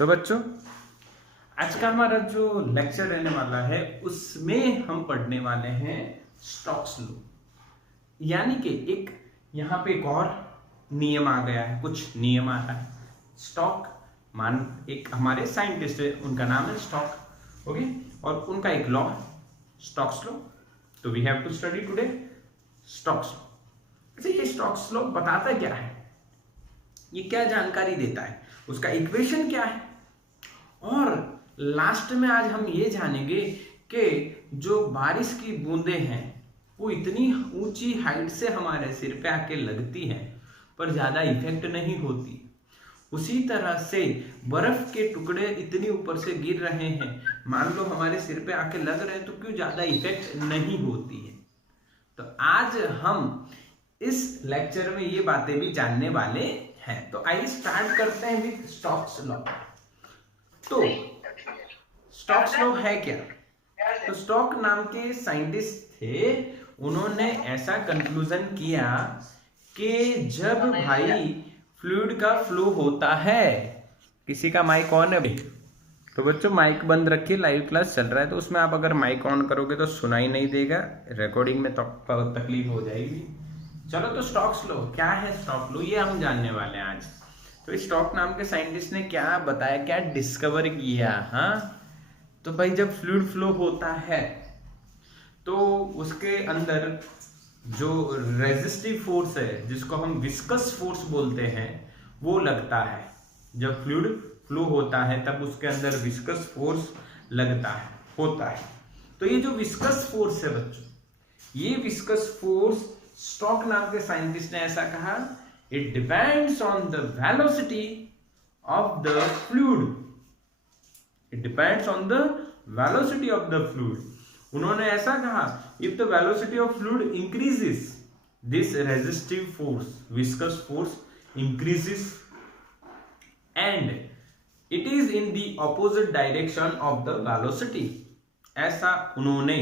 तो बच्चों, आज का हमारा जो लेक्चर रहने वाला है उसमें हम पढ़ने वाले हैं स्टोक्स लॉ। यानी कि एक यहाँ पे एक और नियम आ गया है, कुछ नियम आ रहा है। स्टॉक मान एक हमारे साइंटिस्ट है, उनका नाम है स्टॉक, ओके, और उनका एक लॉ स्टोक्स लॉ। तो we have to study today Stokes law. अच्छा, ये स्टोक्स लॉ बताता क्या है, ये क्या जानकारी देता है, उसका इक्वेशन क्या है, और लास्ट में आज हम ये जानेंगे कि जो बारिश की बूंदें हैं वो इतनी ऊंची हाइट से हमारे सिर पे आके लगती हैं पर ज्यादा इफेक्ट नहीं होती। उसी तरह से बर्फ के टुकड़े इतनी ऊपर से गिर रहे हैं, मान लो हमारे सिर पे आके लग रहे हैं, तो क्यों ज्यादा इफेक्ट नहीं होती है। तो आज हम इस लेक्चर में ये बातें भी जानने वाले हैं। तो आइए स्टार्ट करते हैं विद स्टोक्स लॉ। तो स्टोक्स लॉ है क्या? तो स्टोक नाम के साइंटिस्ट थे, उन्होंने ऐसा कंक्लूजन किया कि जब भाई फ्लूइड का फ्लो होता है, किसी का माइक ऑन है? तो बच्चों माइक बंद रखिए, लाइव क्लास चल रहा है, तो उसमें आप अगर माइक ऑन करोगे तो सुनाई नहीं देगा, रिकॉर्डिंग में तो तकलीफ हो जाएगी। चलो, तो स्टोक्स लॉ क्या है? स्टोक्स लॉ ये हम जानने वाले हैं आज। तो स्टोक नाम के साइंटिस्ट ने क्या बताया, क्या डिस्कवर किया? हाँ, तो भाई जब फ्लूइड फ्लो होता है तो उसके अंदर जो रेजिस्टिव फोर्स है, जिसको हम विस्कस फोर्स बोलते हैं, वो लगता है। जब फ्लूइड फ्लो होता है तब उसके अंदर विस्कस फोर्स लगता है, होता है। तो ये जो विस्कस फोर्स है बच्चों, ये विस्कस फोर्स स्टोक नाम के साइंटिस्ट ने ऐसा कहा, it depends on the velocity of the fluid. It depends on the velocity of the fluid. उन्होंने ऐसा कहा, if the velocity of fluid increases, this resistive force, viscous force increases and it is in the opposite direction of the velocity. ऐसा उन्होंने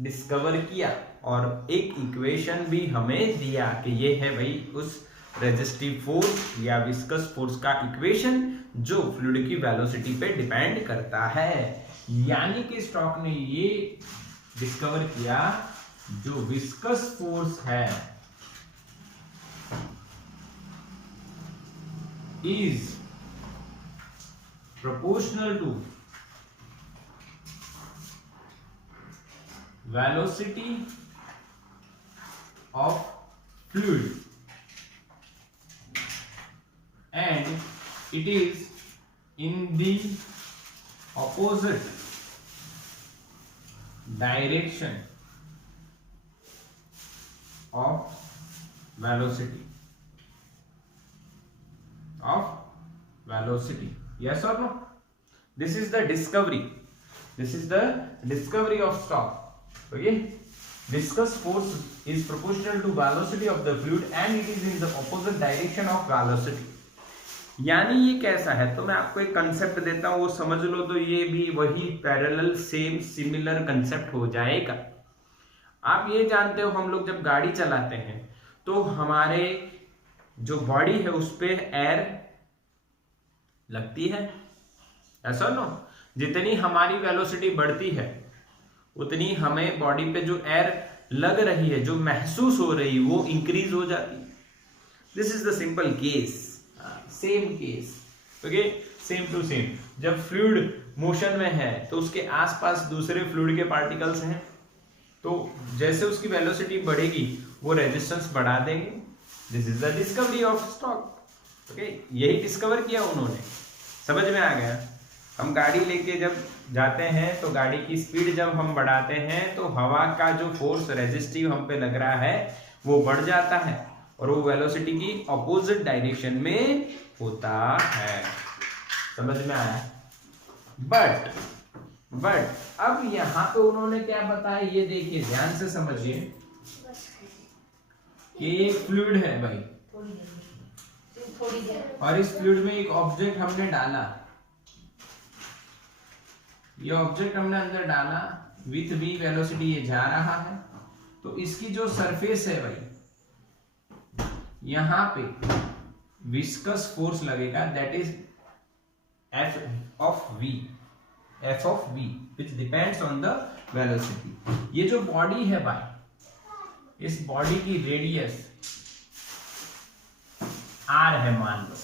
discover किया और एक equation भी हमें दिया कि ये है भाई उस रेजिस्टिव फोर्स या विस्कस फोर्स का इक्वेशन जो फ्लूइड की वेलोसिटी पे डिपेंड करता है। यानी कि स्टोक ने ये डिस्कवर किया, जो विस्कस फोर्स है is proportional to velocity of fluid and it is in the opposite direction of velocity yes or no? This is the discovery of Stokes. Okay, viscous force is proportional to velocity of the fluid and it is in the opposite direction of velocity. यानी ये कैसा है, तो मैं आपको एक concept देता हूं, वो समझ लो, तो ये भी वही पैरेलल सेम सिमिलर कंसेप्ट हो जाएगा। आप ये जानते हो, हम लोग जब गाड़ी चलाते हैं तो हमारे जो बॉडी है उस पे एयर लगती है, ऐसा नो? जितनी हमारी वेलोसिटी बढ़ती है उतनी हमें बॉडी पे जो एयर लग रही है, जो महसूस हो रही है, वो इंक्रीज हो जाती है। This is the simple case, same case, okay, same to same. जब फ्लूइड मोशन में है तो उसके आसपास दूसरे फ्लूइड के पार्टिकल्स हैं, तो जैसे उसकी वेलोसिटी बढ़ेगी वो रेजिस्टेंस बढ़ा देंगे। This is the discovery of Stoke, okay, यही डिस्कवर किया उन्होंने। समझ में आ गया? हम गाड़ी लेके जब जाते हैं तो गाड़ी की स्पीड जब हम बढ़ाते हैं तो हवा का जो फोर्स रेजिस्टिव हम पे लग रहा है वो बढ़ जाता है और वो वेलोसिटी की ऑपोजिट डायरेक्शन में होता है। समझ में आया? बट अब यहाँ पे उन्होंने क्या बताया, ये देखिए, ध्यान से समझिए कि एक फ्लूइड है भाई, और इस फ्लूइड में एक ऑब्जेक्ट हमने डाला, ये ऑब्जेक्ट हमने अंदर डाला, विथ v वेलोसिटी ये जा रहा है, तो इसकी जो सरफेस है भाई, यहां पे विस्कस फोर्स लगेगा, that is F of V which depends on the velocity. ये जो बॉडी है भाई, इस बॉडी की रेडियस आर है मान लो,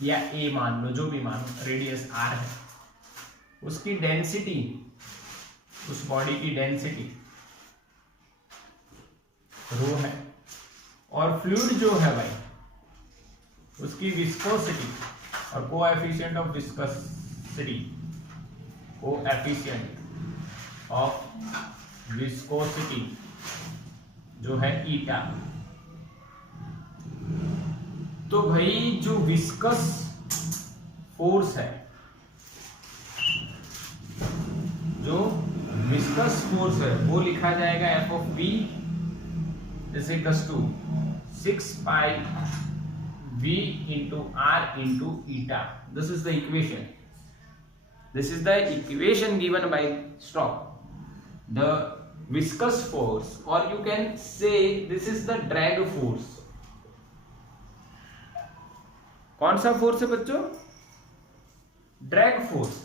या ए मान लो, जो भी मान लो, रेडियस आर है। उसकी डेंसिटी, उस बॉडी की डेंसिटी रो है, और फ्लूइड जो है भाई उसकी विस्कोसिटी और coefficient of viscosity, coefficient of viscosity जो है ईटा। तो भाई जो विस्कस फोर्स है, जो विस्कस फोर्स है वो लिखा जाएगा F of V is equal to 6 pi v into r into eta. This is the equation. This is the equation given by Stokes. The viscous force, or you can say this is the drag force. कौन सा force है बच्चों? Drag force.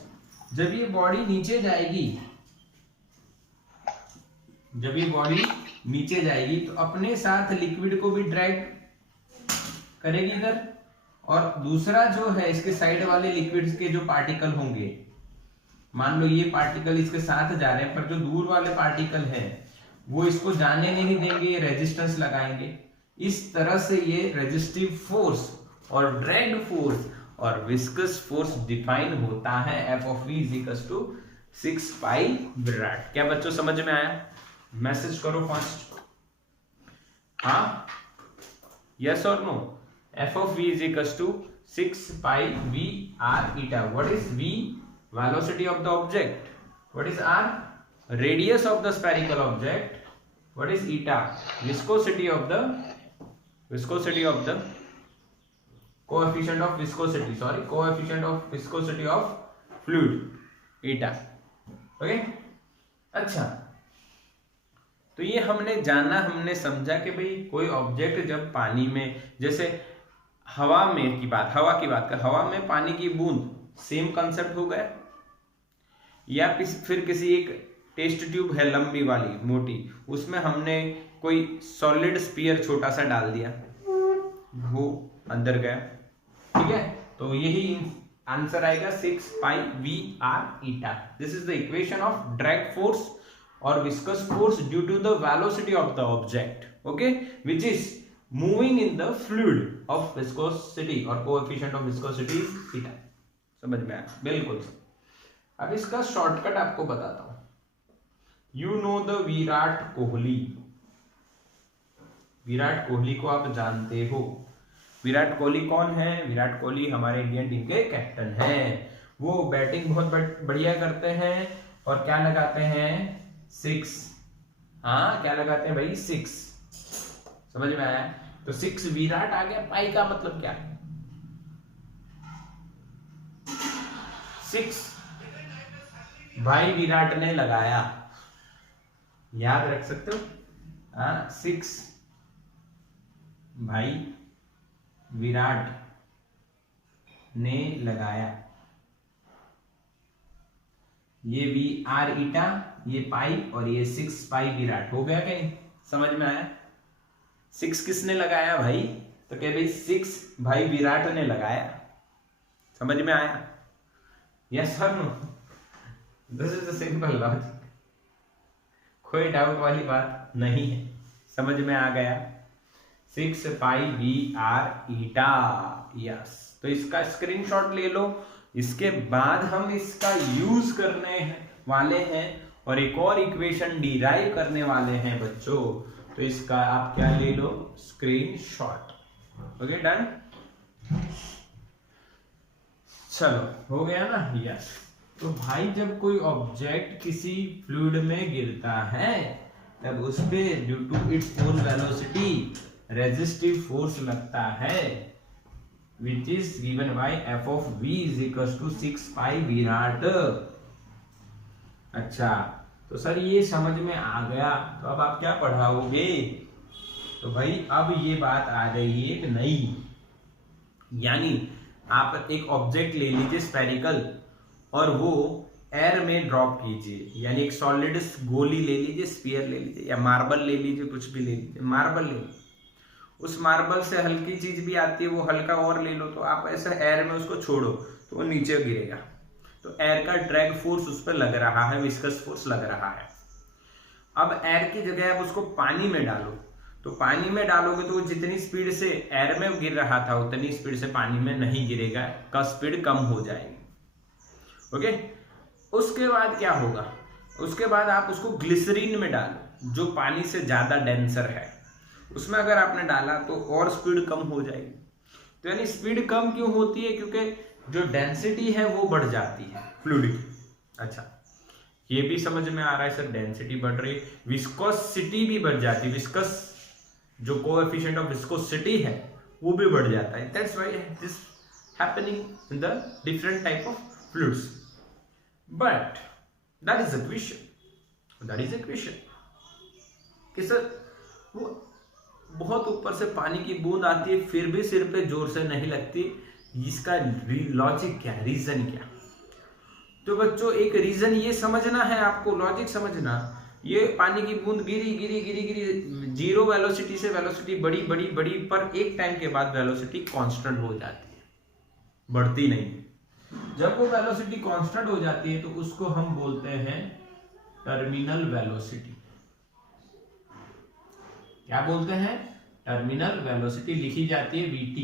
जब ये body नीचे जाएगी, जब ये बॉडी नीचे जाएगी तो अपने साथ लिक्विड को भी ड्रैग करेगी इधर, और दूसरा जो है इसके साइड वाले लिक्विड्स के जो पार्टिकल होंगे, मान लो ये पार्टिकल इसके साथ जा रहे हैं, पर जो दूर वाले पार्टिकल हैं वो इसको जाने नहीं देंगे, रेजिस्टेंस लगाएंगे। इस तरह से ये रेजिस्टिव फोर्स और ड्रैग फोर्स और विस्कस फोर्स डिफाइन होता है। F of V is equal to 6 pi विराट। क्या बच्चों समझ में आया? मैसेज करो फास्ट, हाँ, यस और no? F of v is equals to 6 pi v r eta. What is v? Velocity of the object. What is r? Radius of the spherical object. What is eta? Viscosity of the coefficient of viscosity. Sorry, coefficient of viscosity of fluid. Eta. Okay? अच्छा, तो ये हमने जाना, हमने समझा कि भाई कोई ऑब्जेक्ट जब पानी में, जैसे हवा की बात कर, हवा में पानी की बूंद, सेम कंसेप्ट हो गया। या फिर किसी एक टेस्ट ट्यूब है लंबी वाली मोटी, उसमें हमने कोई सॉलिड स्फीयर छोटा सा डाल दिया, वो अंदर गया, ठीक है? तो यही आंसर आएगा 6 pi V R eta. This is the equation of drag force और viscous force due to the velocity of the object, okay, which is moving in the fluid of viscosity और कोएफिशिएंट ऑफ विस्कोसिटी थीटा। समझ में आया? बिल्कुल। अब इसका shortcut आपको बताता हूं। You know the Virat Kohli. Virat Kohli को आप जानते हो। विराट कोहली कौन है? विराट कोहली हमारे इंडियन टीम के कैप्टन हैं। वो बैटिंग बहुत बढ़िया करते हैं और क्या लगाते हैं? 6। हाँ, क्या लगाते हैं भाई? 6। समझ में आया? तो 6 विराट आ गया। पाई का मतलब क्या? 6 भाई विराट ने लगाया। याद रख सकते हो? 6 भाई विराट ने लगाया। ये वी आर ईटा, ये पाई, और ये 6 पाई विराट। हो गया कहीं? समझ में आया? 6 किसने लगाया भाई? तो क्या भाई 6 भाई विराट ने लगाया। समझ में आया? Yes sir, no? This is the simple logic, कोई डाउट वाली बात नहीं है। समझ में आ गया? 6 pi V R eta. Yes, तो इसका स्क्रीनशॉट ले लो। इसके बाद हम इसका यूज करने वाले हैं और एक और इक्वेशन डिराइव करने वाले हैं बच्चों। तो इसका आप क्या ले लो? स्क्रीनशॉट। Okay, done. चलो, हो गया ना? यस। तो भाई जब कोई ऑब्जेक्ट किसी फ्लूइड में गिरता है तब उस पे due to its own velocity resistive force लगता है, which is given by f of v is equals to 6 pi Virat. अच्छा, तो सर ये समझ में आ गया, तो अब आप क्या पढ़ाओगे? तो भाई अब ये बात आ गई है कि नहीं, यानी आप एक ऑब्जेक्ट ले लीजिए स्फेरिकल और वो एयर में ड्रॉप कीजिए, यानी एक सॉलिड गोली ले लीजिए, स्फीयर ले लीजिए या मार्बल ले लीजिए, कुछ भी ले लीजिए, मार्बल ले लीजिए, उस मार्बल से हल्की चीज भी आती है, वो हल्का और ले लो, तो आप ऐसे एयर में उसको छोड़ो तो वो नीचे गिरेगा, तो एयर का ड्रैग फोर्स उस पर लग रहा है, विस्कस फोर्स लग रहा है। अब एयर की जगह आप उसको पानी में डालो, तो पानी में डालोगे तो वो जितनी स्पीड से एयर में गिर रहा था उतनी स्पीड से पानी में नहीं गिरेगा, का स्पीड कम हो जाएगी। ओके, उसके बाद क्या होगा, उसके बाद आप उसको ग्लिसरीन में डालो जो पानी से ज्यादा डेंसर है, उसमें अगर आपने डाला तो और स्पीड कम हो जाएगी। तो यानी स्पीड कम क्यों होती है, क्योंकि जो डेंसिटी है वो बढ़ जाती है फ्लूइड की। अच्छा, ये भी समझ में आ रहा है सर, डेंसिटी बढ़ रही है, विस्कोसिटी भी बढ़ जाती है, विस्कस जो कोएफिशिएंट ऑफ विस्कोसिटी है वो भी बढ़ जाता है। That's why this happening in the different type of fluids, but that is a question कि सर वो बहुत ऊपर से पानी की बूंद आती है फिर भी सिर पे जोर से नहीं लगती, इसका लॉजिक क्या, रीजन क्या? तो बच्चों एक रीजन ये समझना है आपको, लॉजिक समझना, ये पानी की बूंद गिरी गिरी गिरी गिरी जीरो वेलोसिटी से वेलोसिटी बड़ी बड़ी बड़ी, पर एक टाइम के बाद वेलोसिटी कांस्टेंट हो जाती है, बढ़ती नहीं। जब वो वेलोसिटी कांस्टेंट हो जाती है तो उसको हम बोलते हैं टर्मिनल वेलोसिटी। क्या बोलते हैं? टर्मिनल वेलोसिटी, लिखी जाती है vt।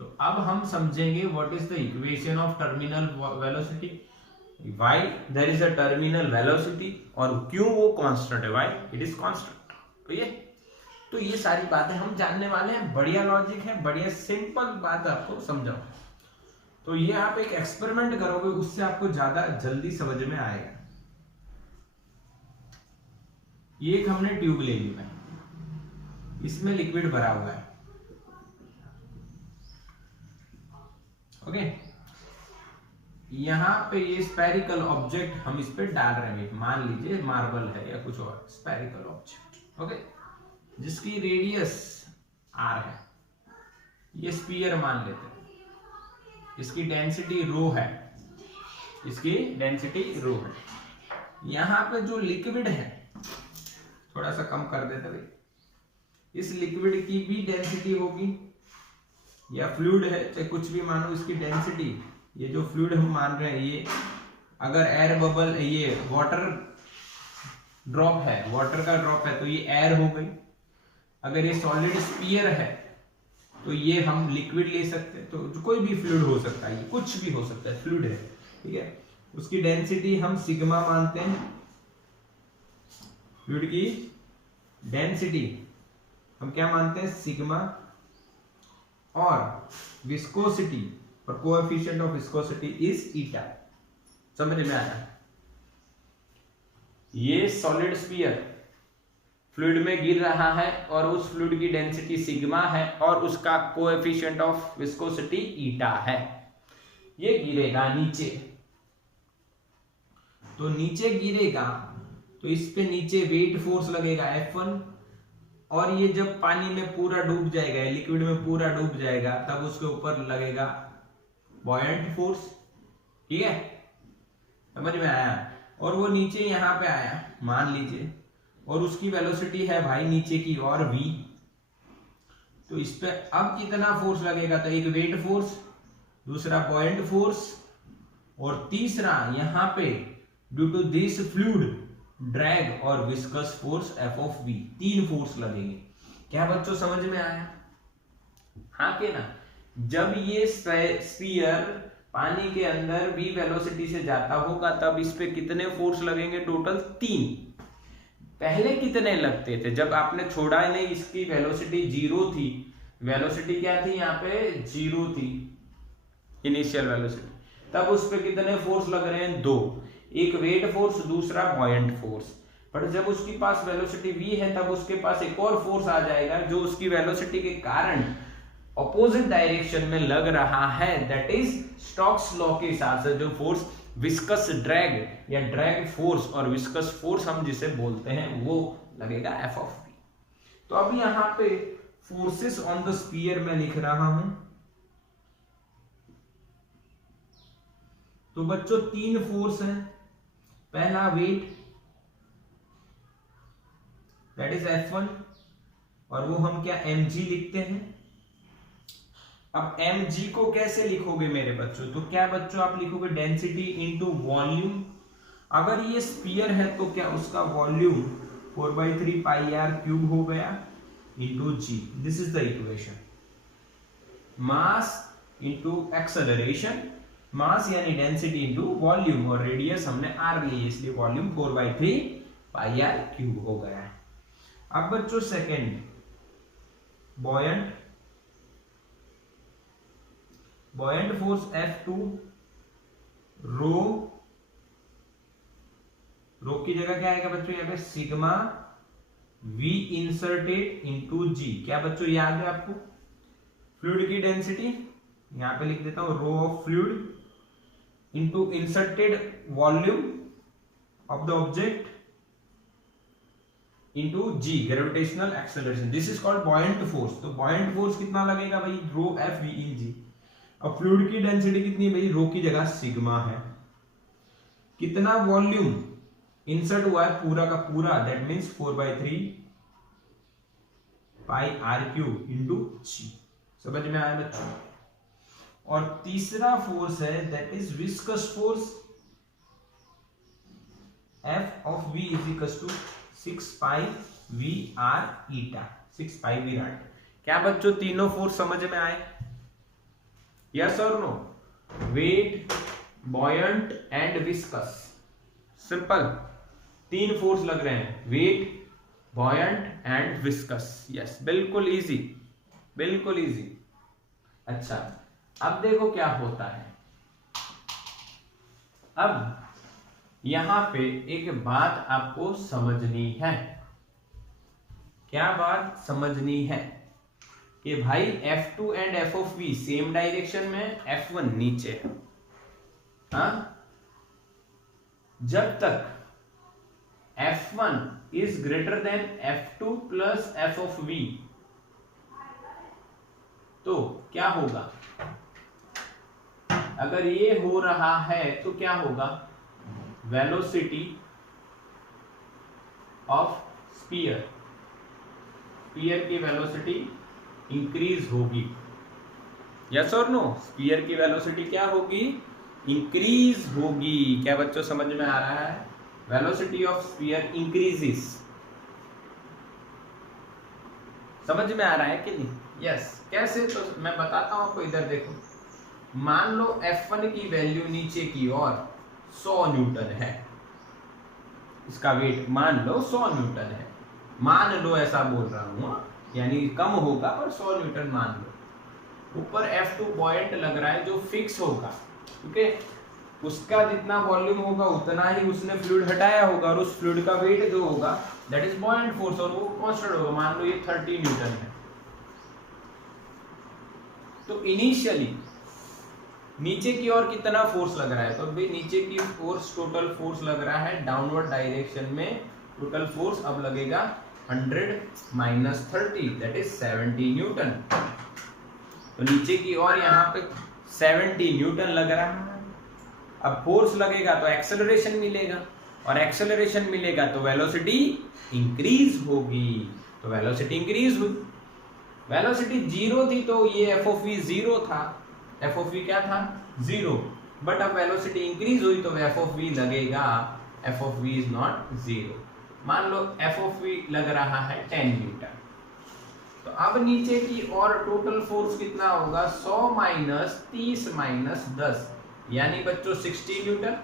तो अब हम समझेंगे what is the equation of terminal velocity, why there is a terminal velocity, और क्यों वो कांस्टेंट है, व्हाई इट इज कांस्टेंट। तो ये सारी बातें हम जानने वाले हैं, बढ़िया लॉजिक है, बढ़िया सिंपल बात आपको समझाओ। तो ये आप एक एक्सपेरिमेंट करोगे, उससे आपको ज्यादा जल्दी समझ में आएगा। ये एक हमने ट्यूब ले ली है, इसमें लिक्विड भरा हुआ है, ओके। यहां पे ये स्फेरिकल ऑब्जेक्ट हम इस पे डाल रहे हैं, मान लीजिए मार्बल है या कुछ और स्फेरिकल ऑब्जेक्ट, ओके, जिसकी रेडियस r है, ये स्फीयर मान लेते हैं, इसकी डेंसिटी रो है, इसकी डेंसिटी रो है। यहां पे जो लिक्विड है, थोड़ा सा कम कर देते भाई, इस लिक्विड की भी डेंसिटी होगी, या फ्लूइड है चाहे कुछ भी मानो, इसकी डेंसिटी, ये जो फ्लूइड हम मान रहे हैं, ये अगर एयर बबल, ये वाटर ड्रॉप है, वाटर का ड्रॉप है तो ये एयर हो गई। अगर ये सॉलिड स्फीयर है तो ये हम लिक्विड ले सकते हैं, तो कोई भी फ्लूइड हो सकता है, ये कुछ भी हो सकता है, फ्लूइड है, ठीक है। उसकी डेंसिटी हम सिग्मा मानते हैं, फ्लूइड की डेंसिटी हम क्या मानते हैं, सिग्मा, और विस्कोसिटी और coefficient of viscosity is eta. समझ में आया? ये सॉलिड स्फीयर फ्लूइड में गिर रहा है और उस फ्लूइड की डेंसिटी सिग्मा है और उसका कोएफिशिएंट ऑफ विस्कोसिटी ईटा है। ये गिरेगा नीचे, तो नीचे गिरेगा तो इस पे नीचे वेट फोर्स लगेगा F1, और ये जब पानी में पूरा डूब जाएगा, लिक्विड में पूरा डूब जाएगा, तब उसके ऊपर लगेगा बॉयंट फोर्स, ठीक है, समझ में आया। और वो नीचे यहां पे आया मान लीजिए, और उसकी वेलोसिटी है भाई नीचे की और v, तो इस पे अब कितना फोर्स लगेगा, तो एक वेट फोर्स, दूसरा बॉयंट फोर्स, और तीसरा यहां पे due to this fluid drag और viscous force F of v, 3 force लगेंगे। क्या बच्चों समझ में आया? हाँ के ना? जब ये स्फीयर पानी के अंदर v वेलोसिटी से जाता होगा तब इस पे कितने फोर्स लगेंगे, टोटल 3। पहले कितने लगते थे, जब आपने छोड़ा नहीं, इसकी वेलोसिटी 0 थी, वेलोसिटी क्या थी यहाँ पे, 0 थी इनिशियल वेलोसिटी, तब उस पे कितने फोर्स लग रहे हैं, 2, एक वेट फोर्स, दूसरा बॉयंट फोर्स। पर जब उसके पास वेलोसिटी v है तब उसके पास एक और फोर्स आ जाएगा जो उसकी वेलोसिटी के कारण ऑपोजिट डायरेक्शन में लग रहा है, दैट इज स्टोक्स लॉ के हिसाब से जो फोर्स विस्कस ड्रैग या ड्रैग फोर्स और विस्कस फोर्स हम जिसे बोलते हैं वो लगेगा F ऑफ v। तो अब यहाँ पे फोर्सेस ऑन द स्फीयर में लिख रहा हूं, तो बच्चों तीन फोर्स है। पहला वेट दैट इज F1 और वो हम क्या mg लिखते हैं। अब mg को कैसे लिखोगे मेरे बच्चों, तो क्या बच्चों आप लिखोगे डेंसिटी इनटू वॉल्यूम। अगर ये स्फीयर है तो क्या उसका वॉल्यूम 4/3 पाई आर क्यूब हो गया into G. This is the equation. Mass into acceleration, mass यानी डेंसिटी इंटू वॉल्यूम और रेडियस हमने आर ली है इसलिए वॉल्यूम 4/3 पाई आर क्यूब हो गया है। अब बच्चों सेकेंड बॉयंट फोर्स F2 रो की जगह क्या आएगा बच्चों यहाँ पे सिग्मा V इंसर्टेड इंटू जी। क्या बच्चों याद है आपको फ्लूइड की डेंसिटी, यहां पे लिख देता हूं rho of fluid into inserted volume of the object into G gravitational acceleration. This is called buoyant force. तो बॉयंट फोर्स कितना लगेगा भाई रो एफ वी इन जी। अब फ्लूइड की डेंसिटी कितनी है भाई, रो की जगह सिग्मा है। कितना वॉल्यूम इंसर्ट हुआ है पूरा का पूरा, that means 4/3 pi R cube into G. समझ में आया बच्चों। और तीसरा फोर्स है that is viscous force F of V is equal to 6 pi V R eta, 6 pi V R. क्या बच्चों तीनों फोर्स समझ में आए, यस और no. Weight, buoyant and viscous, simple तीन फोर्स लग रहे हैं, weight, buoyant and viscous. Yes बिल्कुल इजी, बिल्कुल इजी। अच्छा अब देखो क्या होता है। अब यहां पे एक बात आपको समझनी है। क्या बात समझनी है कि भाई F2 and F of V same direction में, F1 नीचे है। हाँ? जब तक F1 is greater than F2 plus F of V तो क्या होगा, अगर ये हो रहा है तो क्या होगा, वेलोसिटी ऑफ स्फीयर की वेलोसिटी इंक्रीज होगी। यस और नो, स्फीयर की वेलोसिटी क्या होगी, इंक्रीज होगी। क्या बच्चों समझ में आ रहा है, वेलोसिटी ऑफ स्फीयर इंक्रीजेस। समझ में आ रहा है कि नहीं, यस। कैसे, तो मैं बताता हूं आपको, इधर देखो। मान लो F1 की वैल्यू नीचे की ओर 100 न्यूटन है, इसका वेट मान लो 100 न्यूटन है, मान लो ऐसा बोल रहा हूं, यानी कम होगा और 100 न्यूटन मान लो। ऊपर F2 बॉयंट लग रहा है जो फिक्स होगा, ओके। उसका जितना वॉल्यूम होगा उतना ही उसने फ्लूइड हटाया होगा और उस फ्लूइड का वेट जो होगा दैट इज बॉयंट फोर्स और वो कांस्टेंट होगा। मान लो ये 30 न्यूटन है, तो इनिशियली नीचे की ओर कितना फोर्स लग रहा है, तो भाई नीचे की फोर्स टोटल फोर्स लग रहा है डाउनवर्ड डायरेक्शन में, टोटल फोर्स अब लगेगा 100 माइनस 30 दैट इज 70 न्यूटन। तो नीचे की ओर यहाँ पे 70 न्यूटन लग रहा है। अब फोर्स लगेगा तो एक्सेलरेशन मिलेगा, और एक्सेलरेशन मिलेगा तो वेलोसिटी इंक्रीज होगी। तो वेलोसिटी इंक्रीज हुई, वेलोसिटी 0 थी तो ये एफ ऑफ वी 0 था, एफ ऑफ वी क्या था 0। बट अब वेलोसिटी इंक्रीज हुई तो एफ ऑफ वी लगेगा, F of V is not 0। मान लो एफ ऑफ वी लग रहा है 10 न्यूटन, तो अब नीचे की और टोटल फोर्स कितना होगा, 100 माइनस 30 माइनस 10 यानी बच्चों 60 न्यूटन।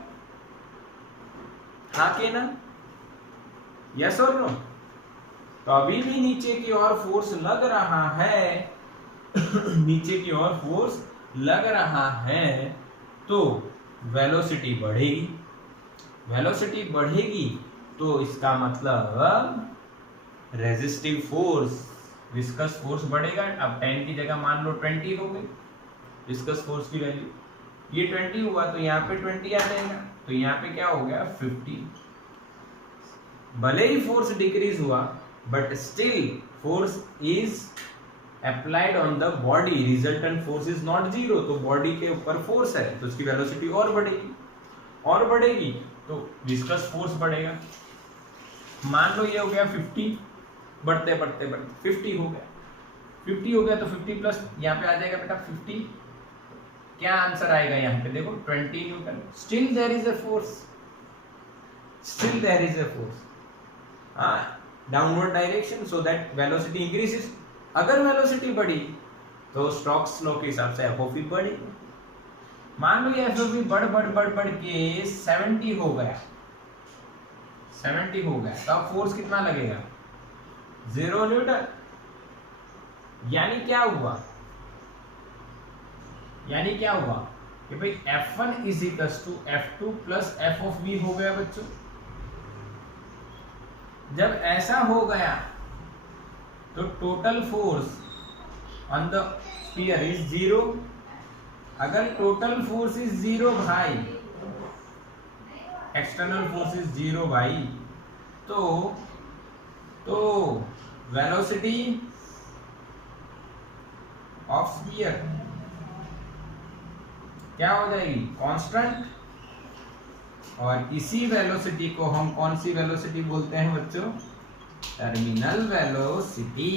हाँ के ना, यस और नो। तो अभी भी नीचे की ओर फोर्स लग रहा है नीचे की ओर फोर्स लग रहा है तो वेलोसिटी बढ़ेगी, वेलोसिटी बढ़ेगी तो इसका मतलब रेजिस्टिव फोर्स, विस्कस फोर्स बढ़ेगा। अब 10 की जगह मान लो 20 हो गई विस्कस फोर्स की वैल्यू, ये 20 हुआ तो यहाँ पे 20 आ जाएगा, तो यहाँ पे क्या हो गया 50। भले ही फोर्स डिक्रीज हुआ but still force is applied on the body, resultant force is not 0। तो बॉडी के ऊपर फोर्स है तो उसकी वेलोसिटी और बढ़ेगी। और बढ़ेगी तो विस्कस फोर्स बढ़ेगा। मान लो ये हो गया 50, बढ़ते बढ़ते बढ़ते 50 हो गया, 50 हो गया तो 50 प्लस यहाँ पे आ जाएगा बेटा 50, क्या आंसर आएगा यहाँ पे देखो 20 newton. Still there is a force, still there is a force, downward direction, so that velocity increases. अगर वेलोसिटी बढ़ी तो स्टोक्स लॉ के हिसाब से एफओवी बढ़ेगी। मान लो ये एफओवी बढ़ बढ़ बढ़ बढ़ के 70 हो गया, 70 हो गया, तो अब फोर्स कितना लगेगा 0 न्यूटन। यानी क्या हुआ, यानी क्या हुआ कि भाई F1 is equal to F2 plus F of V हो गया बच्चों। जब ऐसा हो गया तो total force on the sphere is 0। अगर टोटल फोर्स इज 0 भाई, एक्सटर्नल फोर्स इज 0 भाई, तो वेलोसिटी ऑफ स्फीयर क्या हो जाएगी कांस्टेंट। और इसी वेलोसिटी को हम कौन सी वेलोसिटी बोलते हैं बच्चों, टर्मिनल वेलोसिटी,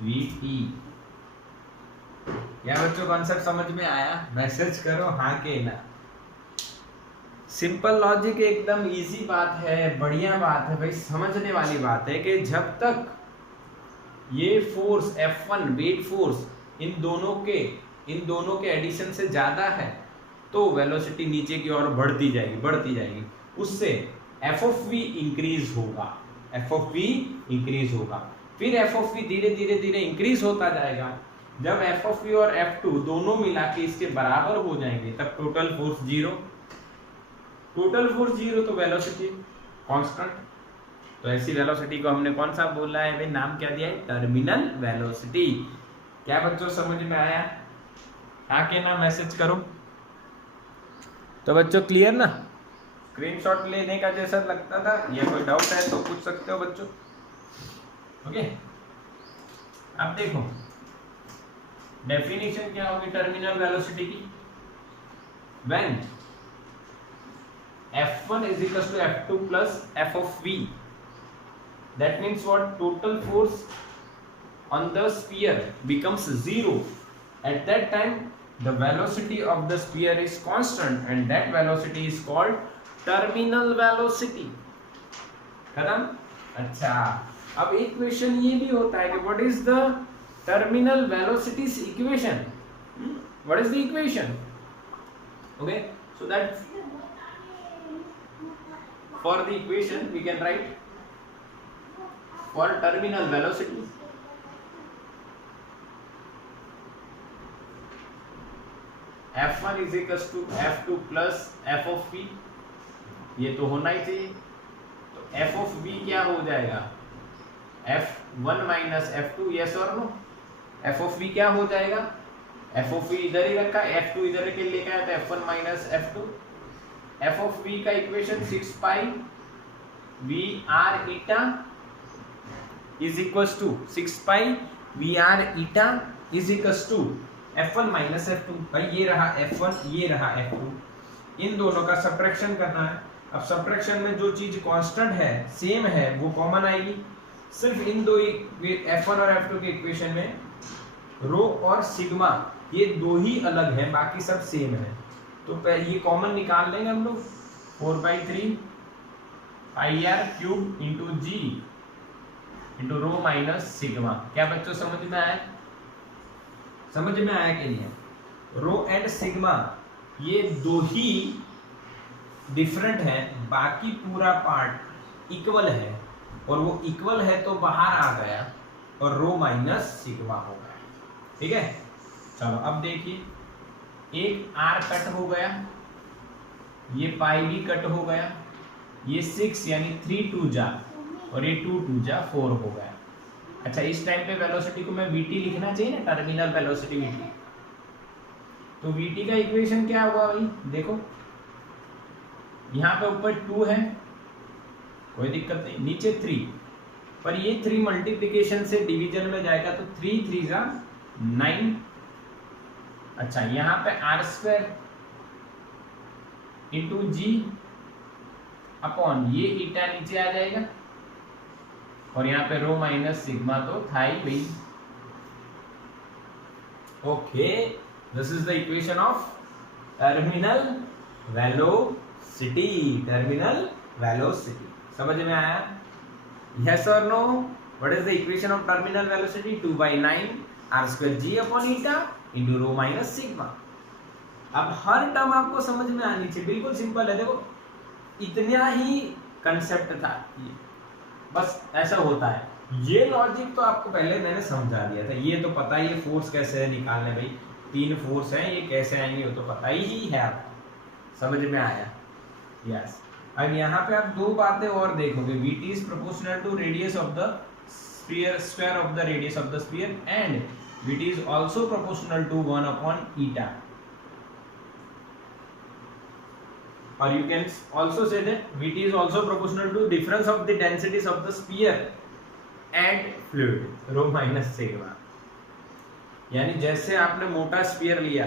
वीटी। क्या बच्चों कॉन्सेप्ट समझ में आया? मैसेज करो हाँ के ना। सिंपल लॉजिक, एकदम इजी बात है, बढ़िया बात है भाई, समझने वाली बात है कि जब तक ये force F1 weight force in दोनों के एडिशन से ज्यादा है तो वेलोसिटी नीचे की ओर बढ़ती जाएगी, बढ़ती जाएगी। उससे एफ ऑफ वी इंक्रीज होगा, एफ ऑफ वी इंक्रीज होगा, फिर एफ ऑफ वी धीरे धीरे धीरे इंक्रीज होता जाएगा। जब एफ ऑफ वी और F2 दोनों मिला के इसके बराबर हो जाएंगे तब टोटल फोर्स 0, टोटल फोर्स 0 तो वेलोसिटी कांस्टेंट। तो ऐसी वेलोसिटी को हमने कौन सा बोला है भाई, नाम क्या दिया है, टर्मिनल वेलोसिटी। क्या बच्चों समझ में आया? आके ना मैसेज करो। तो बच्चों क्लियर ना? स्क्रीनशॉट लेने का जैसा लगता था, या कोई डाउट है तो पूछ सकते हो बच्चों। ओके, अब देखो डेफिनेशन क्या होगी टर्मिनल वेलोसिटी की। When F1 is equal to F2 plus f of v, that means what, total force on the sphere becomes 0. At that time the velocity of the sphere is constant and that velocity is called terminal velocity। खत्म? अच्छा, अब एक question ये भी होता है कि what is the terminal velocity's equation? What is the equation? Okay, so that for the equation we can write for terminal velocity F1 is equals to F2 plus f of v, ये तो होना ही चाहिए। तो f of v क्या हो जाएगा, F1 minus F2, yes और no. f of v क्या हो जाएगा, f of v इधर ही रखा, F2 इधर के लेके आया तो F1 minus F2। f of v का equation 6 pi v r eta is equals to 6 pi v r eta is equals to F1 minus F2। भाई ये रहा F1, ये रहा F2, इन दोनों का सब्ट्रैक्शन करना है। अब सब्ट्रैक्शन में जो चीज कांस्टेंट है, सेम है, वो कॉमन आएगी। सिर्फ इन दो F1 और F2 के इक्वेशन में रो और सिग्मा ये दो ही अलग है, बाकी सब सेम है। तो ये कॉमन निकाल लेंगे हम लोग, 4/3 pi R cube into G into rho minus sigma. क्या बच्चों समझ में आया? समझ में आया कि नहीं? रो एंड सिग्मा ये दो ही डिफरेंट है, बाकी पूरा पार्ट इक्वल है, और वो इक्वल है तो बाहर आ गया और रो माइनस सिग्मा हो गया। ठीक है, चलो अब देखिए, एक r कट हो गया, ये पाई भी कट हो गया, ये 6 यानी 3 2 जा और ये 2 2 जा 4 हो गया। अच्छा, इस टाइम पे वेलोसिटी को मैं vt लिखना चाहिए ना, टर्मिनल वेलोसिटी vt। तो vt का इक्वेशन क्या होगा भाई, देखो यहाँ पे ऊपर 2 है, कोई दिक्कत नहीं, नीचे 3, पर ये 3 मल्टीप्लिकेशन से डिवीजन में जाएगा तो 3 3 जा 9। अच्छा, यहाँ पे r स्क्वायर इंटू जी अपॉन ये ईटा नीचे आ जाएगा और यहाँ पे रो माइनस सिग्मा तो था ही भाई। Okay, this is the equation of terminal velocity. Terminal velocity समझ में आया? यस और no? What is the equation of terminal velocity? 2/9 r square g upon eta into rho minus sigma. अब हर टर्म आपको समझ में आनी चाहिए, बिल्कुल सिंपल है। देखो इतना ही कंसेप्ट था ये, बस ऐसा होता है। ये लॉजिक तो आपको पहले मैंने समझा दिया था, ये तो पता ही है फोर्स कैसे निकालने भाई। 3 फोर्स हैं, ये कैसे आएंगे वो तो पता ही है आपको। समझ में आया? यस। अब यहाँ पे आप 2 बातें और देखोगे। VT is proportional to radius of the sphere, square of the radius of the sphere, and VT is also proportional to 1 upon eta. Or you can also say that VT is also proportional to difference of the densities of the sphere and fluid, rho minus sigma। यानी जैसे आपने मोटा sphere लिया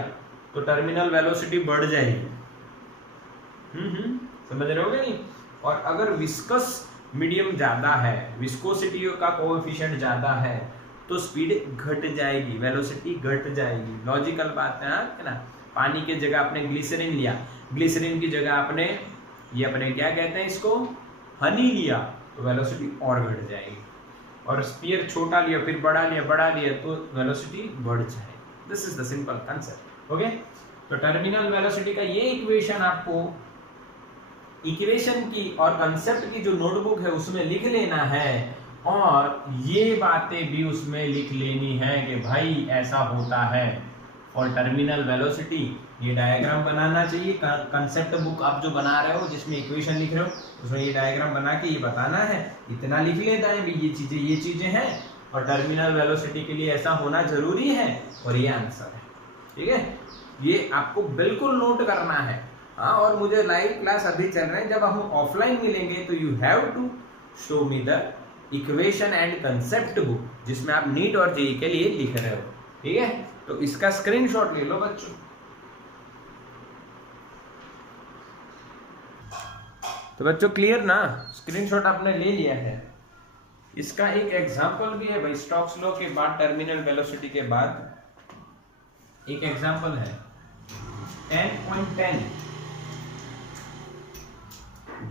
तो terminal velocity बढ़ जाएगी। समझ रहे होगे नहीं? और अगर विस्कस मीडियम ज्यादा है, विस्कोसिटी का कोएफिशिएंट ज्यादा है, तो स्पीड घट जाएगी, वेलोसिटी घट जाएगी। लॉजिकल बात है ना? पानी की जगह आपने ग्लिसरीन लिया, ग्लिसरीन की जगह आपने ये अपने क्या कहते हैं इसको, हनी लिया, तो वेलोसिटी और घट जाएगी। और स्फीयर छोटा लिया फिर बड़ा लिया तो वेलोसिटी बढ़ जाएगी। This is the simple concept. Okay, तो टर्मिनल वेलोसिटी का ये इक्वेशन आपको इक्वेशन की और कंसेप्ट की जो नोटबुक है उसमें लिख लेना है, और ये बातें भी उसमें लिख लेनी है कि भाई ऐसा होता है। और टर्मिनल वेलोसिटी ये डायग्राम बनाना चाहिए। कंसेप्ट बुक आप जो बना रहे हो, जिसमें इक्वेशन लिख रहे हो, उसमें ये डायग्राम बना के ये बताना है। इतना लिख लेता है भी ये चीजें हैं और टर्मिनल वेलोसिटी के लिए ऐसा होना जरूरी है, और ये आंसर है। ठीक है, ये आपको बिल्कुल नोट करना है। हाँ, और मुझे लाइव क्लास अभी चल रहे हैं, जब हम ऑफलाइन मिलेंगे तो you have to show me the equation and concept book, जिसमें आप नीट और जेईई के लिए लिख रहे हो। ठीक है, तो इसका स्क्रीनशॉट ले लो बच्चों। तो बच्चों क्लियर ना? स्क्रीनशॉट आपने ले लिया है। इसका एक एग्जांपल भी है भाई, स्टोक्स लॉ के बाद, टर्मिनल वेलोसिटी के बाद एक एग्जांपल है 10.10,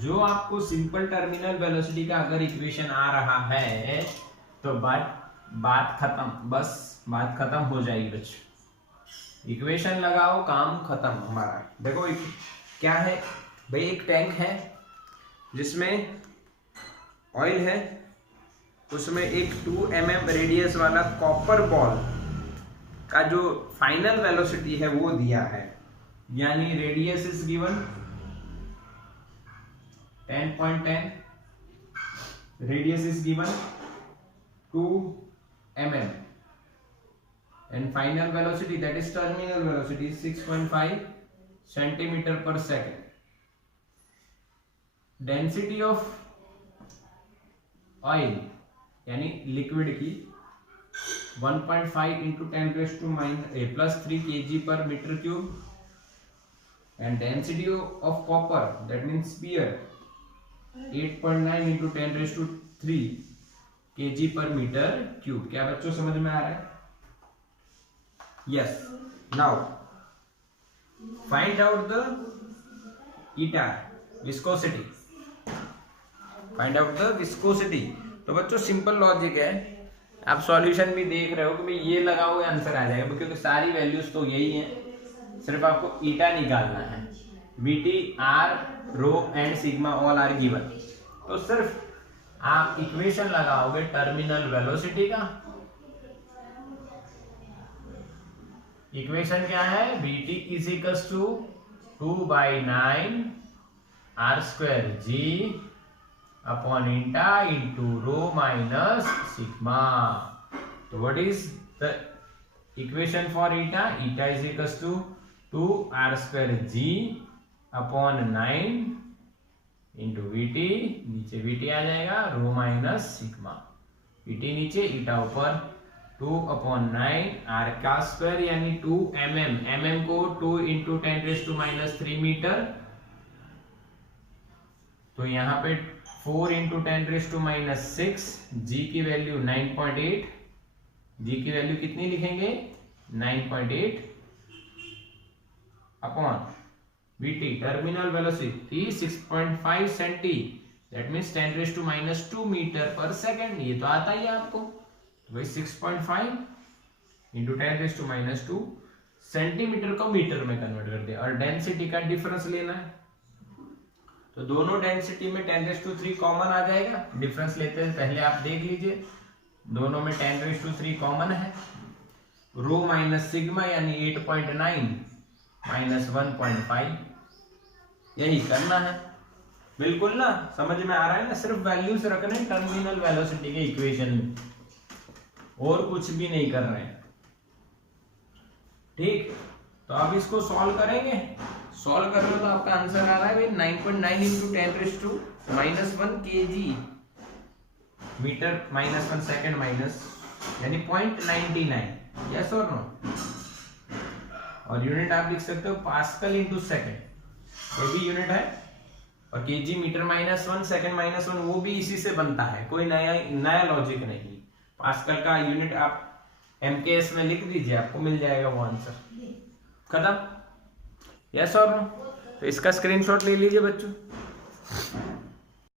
जो आपको सिंपल टर्मिनल वेलोसिटी का अगर इक्वेशन आ रहा है तो बात खत्म, बस बात खत्म हो जाएगी बच्चों। इक्वेशन लगाओ, काम खत्म हमारा। देखो क्या है भाई, एक टैंक है जिसमें ऑयल है, उसमें एक 2 mm रेडियस वाला कॉपर बॉल का जो फाइनल वेलोसिटी है वो दिया है, यानी radius is given 10.10, radius is given 2 mm, and final velocity, that is terminal velocity, is 6.5 centimeter per second. Density of oil यानी लिक्विड की 1.5 into 10⁻³ kg per meter cube, and density of copper, that means sphere, 8.9 into 10⁻³ kg per meter cube। क्या बच्चों समझ में आ रहा है? Yes. Now find out the eta, viscosity. Find out the viscosity। तो बच्चों सिंपल लॉजिक है, आप सॉल्यूशन भी देख रहे हो कि भाई ये लगाओगे आंसर आ जाएगा, क्योंकि सारी वैल्यूज तो यही हैं, सिर्फ आपको ईटा निकालना है। VT, R, rho and sigma all are given. तो सिर्फ आप इक्वेशन लगाओगे टर्मिनल वेलोसिटी का। इक्वेशन क्या है? VT is equals to 2/9 r²g upon eta into rho minus sigma. तो what is the equation for eta? Eta is equals to 2r²g upon 9 into VT, नीचे VT आ जाएगा, रो माइनस सिग्मा। VT नीचे, ईटा ऊपर, 2/9 r का square यानी 2 mm, mm को 2 into 10⁻³ metre तो यहाँ पे 4 इंटू 10⁻⁻6, जी की वैल्यू 9.8, जी की वैल्यू कितनी लिखेंगे 9.8 upon VT terminal velocity 6.5 centi, that means 10⁻² metre per second. ये तो आता ही है आपको, तो भाई 6.5 इंटू 10⁻² सेंटीमीटर को मीटर में कन्वर्ट कर दिया। और डेंसिटी का डिफरेंस लेना है, तो दोनों डेंसिटी में 10⁻³ कॉमन आ जाएगा। डिफरेंस लेते हैं पहले आप देख लीजिए, दोनों में 10⁻³ कॉमन है। रो माइनस सिग्मा यानी 8.9 माइनस 1.5, यही करना है। बिल्कुल ना, समझ में आ रहा है ना, सिर्फ वैल्यूज रखने टर्मिनल वेलोसिटी के इक्वेशन में, और कुछ भी नहीं कर रहे हैं। ठीक, तो अब इसको सॉल्व करेंगे। सॉल्व कर लो तो आपका आंसर आ रहा है 9.9 into 10⁻⁻1 kg metre minus 1 second minus, यानी 0.99। यस और नो? और यूनिट आप लिख सकते हो पास्कल इंटू सेकेंड, ये भी यूनिट है। और KG metre minus 1 second minus 1 वो भी इसी से बनता है, कोई नया लॉजिक नहीं। पास्कल का यूनिट आप एमकेएस में लिख दीजिए, आपको मिल जाएगा वो आंसर। खत्म? यस और नो? तो इसका स्क्रीनशॉट ले लीजिए बच्चों।